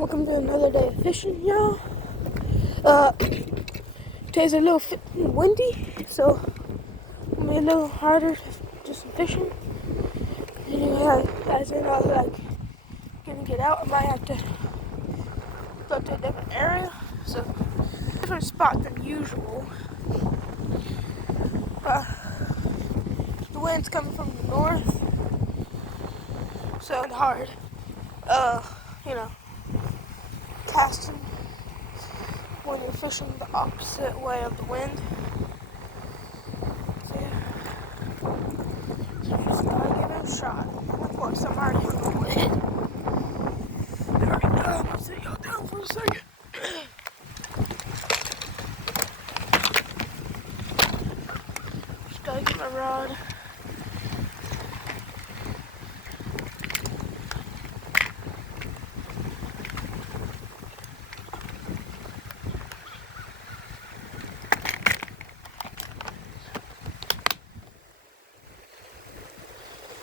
Welcome to another day of fishing, y'all. Today's a little windy, so it'll be a little harder to do some fishing. Anyway, as in, gonna get out. I might have to go to a different area, so different spot than usual. The wind's coming from the north, so it's hard. Casting when you're fishing the opposite way of the wind. So yeah, just gotta give it a shot. Of course, I'm already on the lid. Alright, I'm gonna sit y'all down for a second. Just gotta get my rod.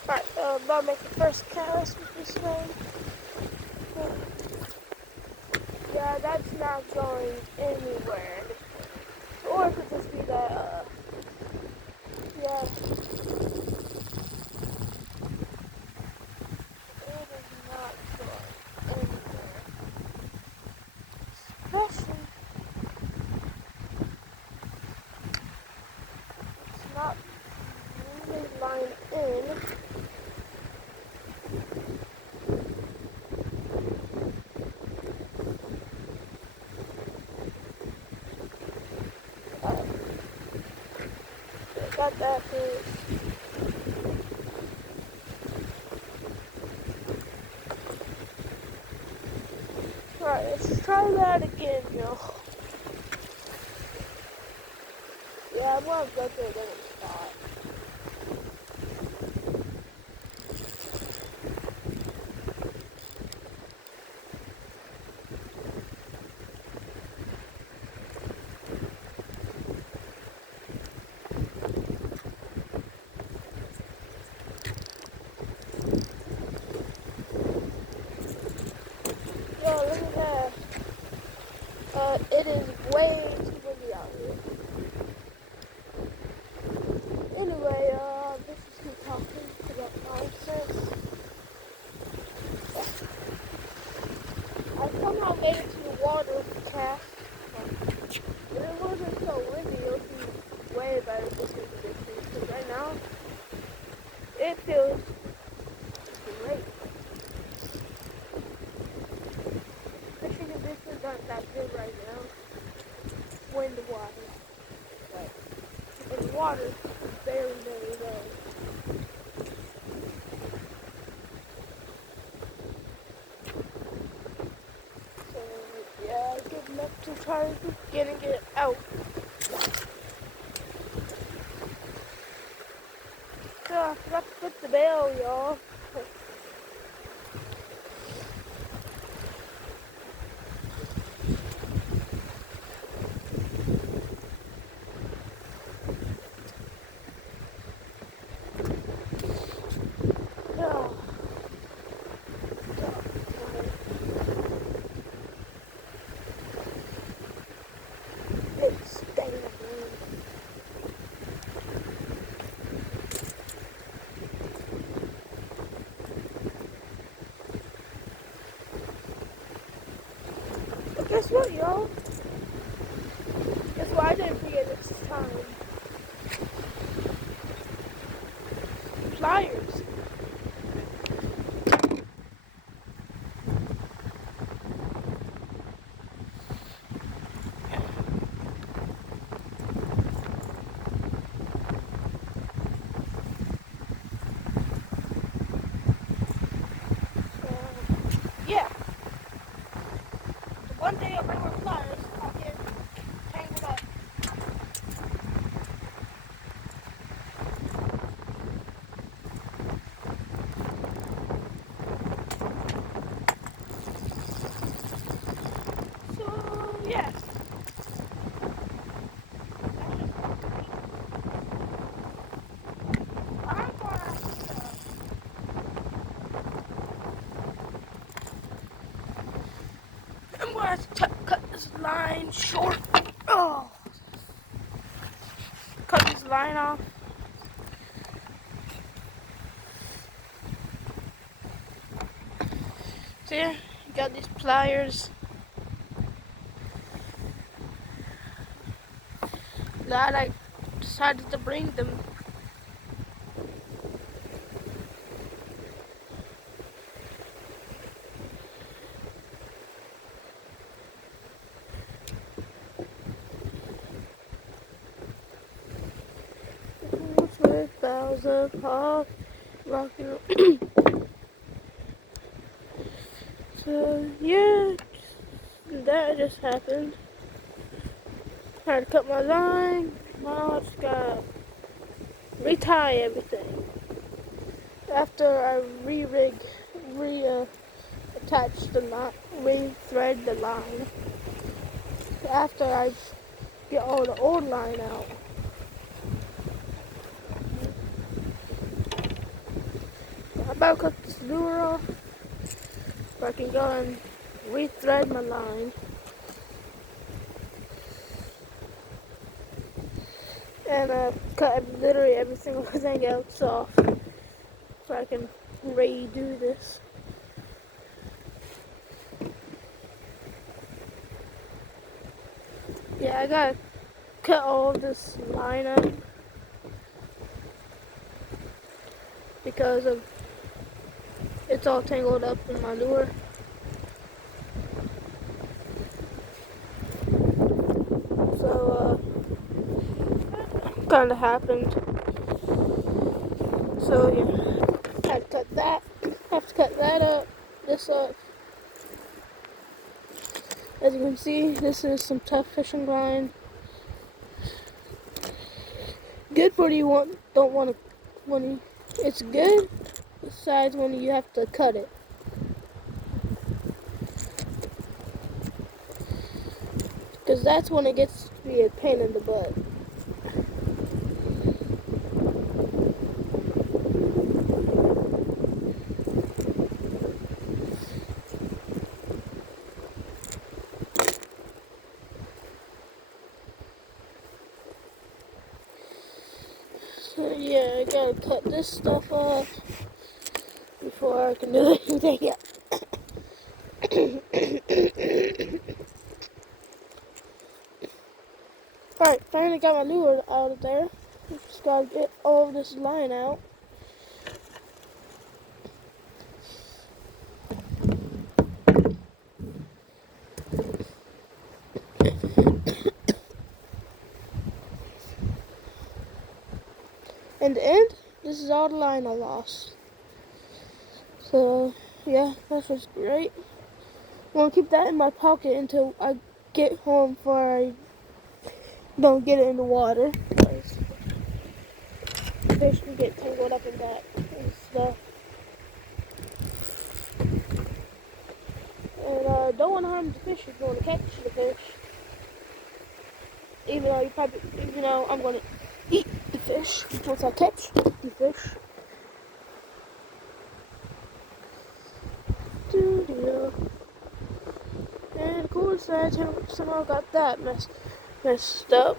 Alright, I'm about to make the first cast with this thing. Yeah, that's not going anywhere. Or it could just be that, yeah. It is not going anywhere. Especially, it's not really lined in. Got that too. Alright, let's try that again, y'all. Yeah, I'm gonna go to a different spot. Yo, look at that. It is way too windy out here. Anyway, this is me talking about nonsense. I somehow made it to the water with the cast. If it wasn't so windy, it would be way better fishing conditions. Because right now, it feels great. Fishing conditions aren't that good right now. Wind water. But in the water, it's very, very low. So, yeah, good enough to try to get it out. So, I forgot to put the bail, y'all. It's staying in. But guess what, y'all? Guess what I didn't forget this time? Pliers. Yeah. One day I'll bring my pliers. I'll get tangled up. I have to cut this line short. Oh, cut this line off. So yeah, you got these pliers. Glad I decided to bring them. With bells of pop, rocking. So yeah, that just happened. I had to cut my line. Now I just gotta retie everything. After I reattach the line, re-thread the line. After I get all the old line out. I'm about to cut this lure off so I can go and re-thread my line. And cut literally every single thing else off so I can redo this. Yeah, I gotta cut all this line up because of it's all tangled up in my lure. So kind of happened. So yeah, I had to cut that. Have to cut that up. This up. As you can see, this is some tough fishing line. Good for you don't want to it's good. Besides when you have to cut it. Because that's when it gets to be a pain in the butt. So yeah, I gotta cut this stuff off before I can do anything else. Alright, finally got my lure out of there. Just gotta get all of this line out. In the end, this is all the line I lost. So, yeah, that was great. I'm gonna keep that in my pocket until I get home before I don't get it in the water. Because fish can get tangled up in that and stuff. And don't want to harm the fish if you want to catch the fish. Even though I'm gonna eat the fish once I catch the fish. And of course I somehow got that messed up.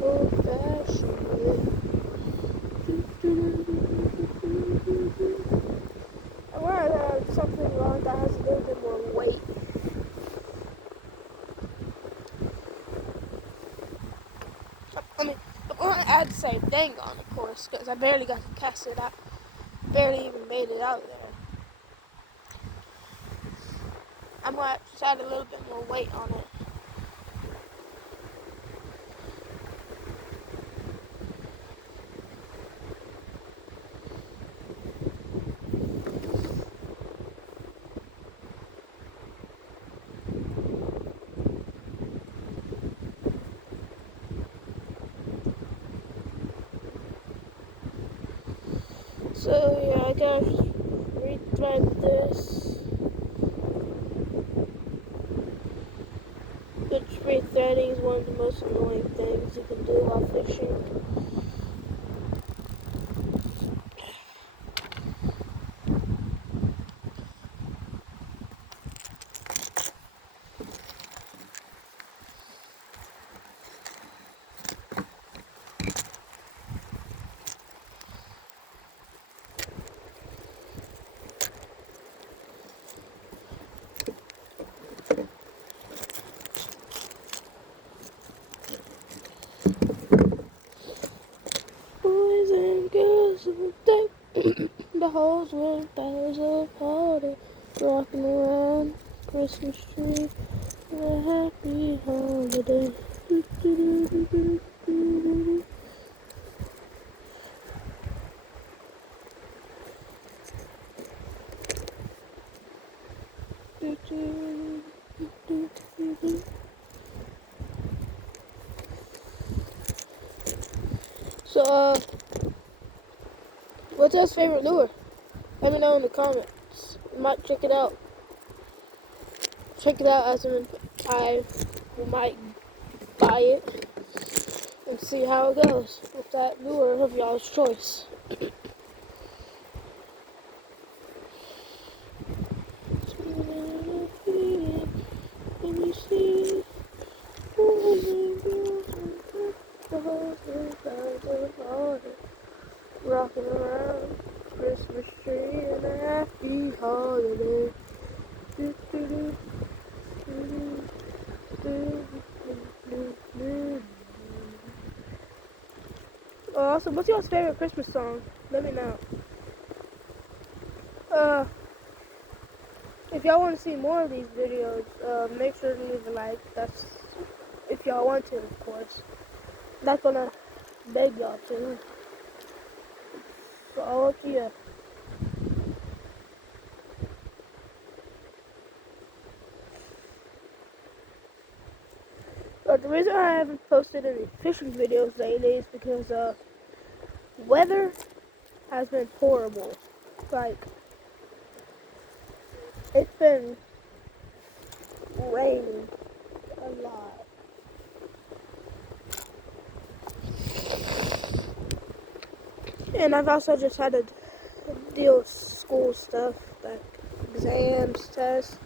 Old fashioned. I want to have something wrong that has a little bit more weight. I mean, I had to say dang on, of course, because I barely got to cast it out. Barely even made it out there. I'm going to have to add a little bit more weight on it. So yeah, I gotta rethread this. Which rethreading is one of the most annoying things you can do while fishing. The halls were bells of party, rocking around Christmas tree. A happy holiday. So, what's your favorite lure? Let me know in the comments. I might check it out. Check it out, as in I might buy it and see how it goes with that lure of y'all's choice. Let me see. Rocking around Christmas tree and a happy holiday. Also, what's your favorite Christmas song? Let me know. If y'all want to see more of these videos, make sure to leave a like. That's if y'all want to, of course. I'm not gonna beg y'all to. So all up to you. But the reason I haven't posted any fishing videos lately is because weather has been horrible. Like, it's been raining a lot. And I've also just had to deal with school stuff, like exams, tests.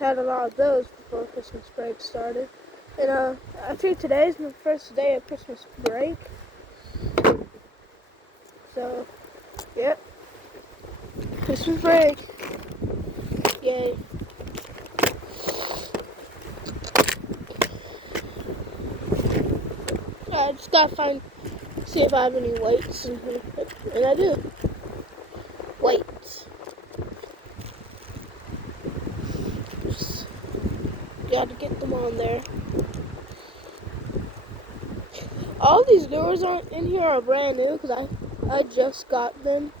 Had a lot of those before Christmas break started. And actually today's my first day of Christmas break. So, yep. Christmas break. Yay. I just gotta see if I have any weights in here. And I do. Weights. Just gotta get them on there. All these lures in here are brand new because I just got them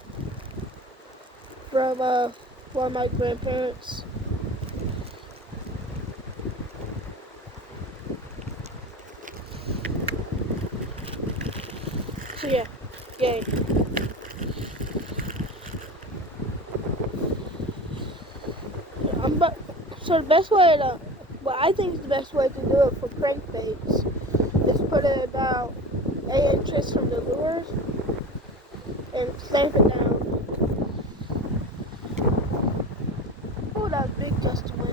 from one of my grandparents. So yeah, yay. Yeah, so the best way to, what I think is the best way to do it for crankbaits is put it about 8 inches from the lures and clamp it down. Oh, that was a big gust of wind.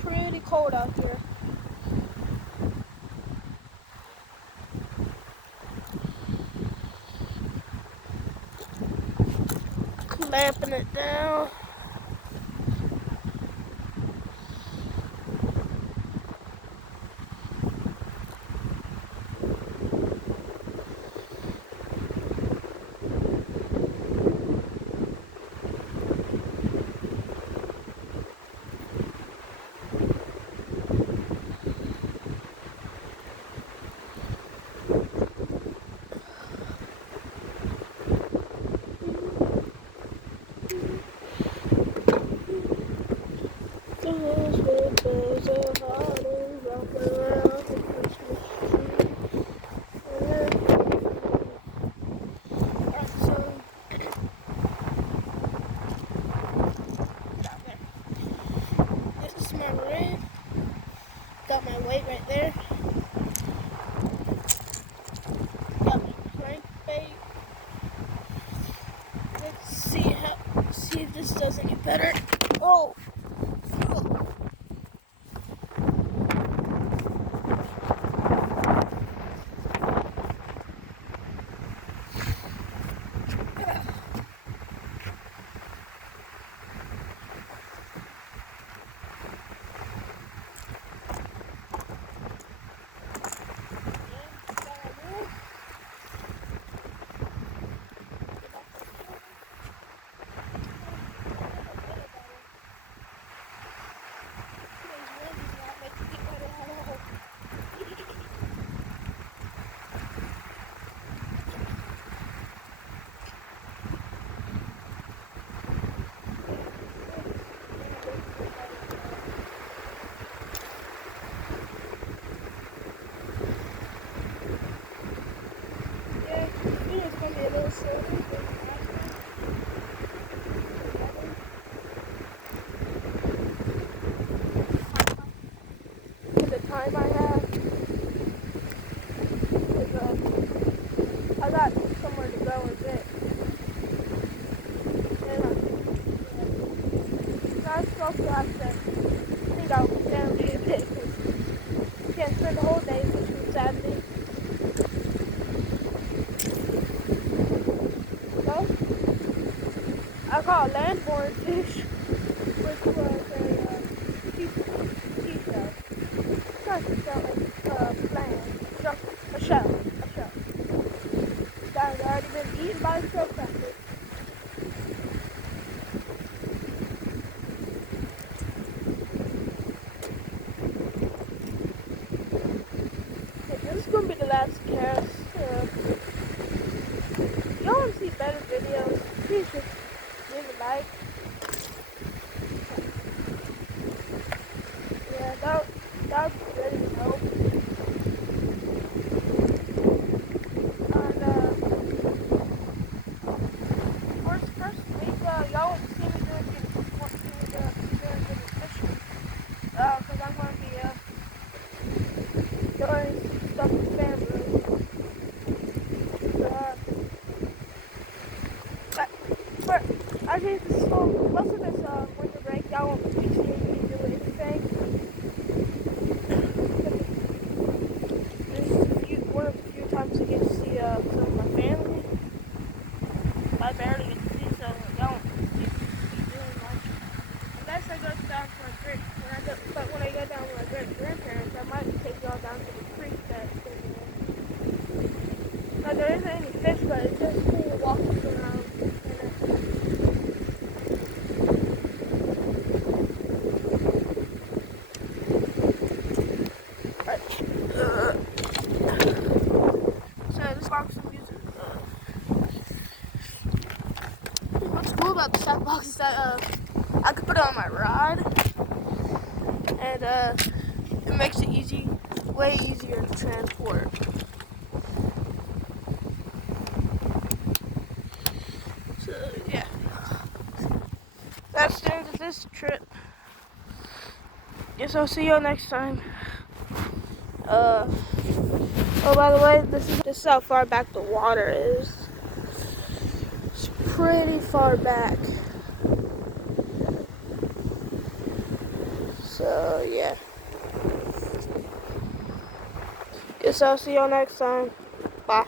Pretty cold out here. Clamping it down. Got my weight right there. Got my crankbait. Let's see if this does any better. Oh. time I have. Is, I got somewhere to go in a bit. And, that's also after I think I'll be family a bit because I can't spend the whole day fishing Saturday. So, I caught a landborne fish, which was a seashell. It's not a shell, like land. A shell. That had already been eaten by the shell cracker. This is going to be the last cast. If y'all want to see better videos, please just leave a like. Yeah, that would really help. And, first week, y'all won't see me doing fishing. Because I'm going to be, doing stuff with family. But I think this most of this winter break, y'all won't be seeing me do anything. This is one of the few times I get to see some of my family. I barely get to see, so y'all won't see me doing much. Unless I go down to my when I go down with my grandparents, I might take y'all down to the creek that's over there. Now there isn't any fish, but it's just cool walking around. So this box of music. What's cool about the sound box is that I could put it on my rod, and it makes it way easier to transport. So yeah, that's the end of this trip. Guess I'll see y'all next time. Oh, by the way, this is how far back the water is. It's pretty far back. So yeah. Guess I'll see y'all next time. Bye.